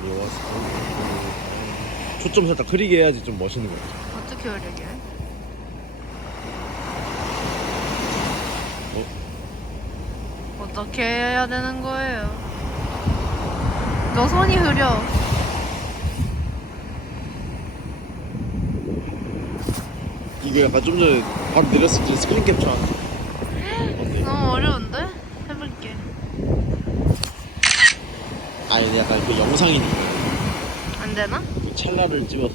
가려워서 초점 살짝 흐리게 해야지 좀 멋있는 거 같아. 어떻게 흐리게? 어떻게 해야 되는 거예요? 너 손이 흐려. 이게 약간 좀 전에 바로 내렸을 때 스크린 캡처 하는 거. 어때? 너무 어려운데? 해볼게. 아니 약간 그 영상이니까 안 되나? 그 찰나를 찍어서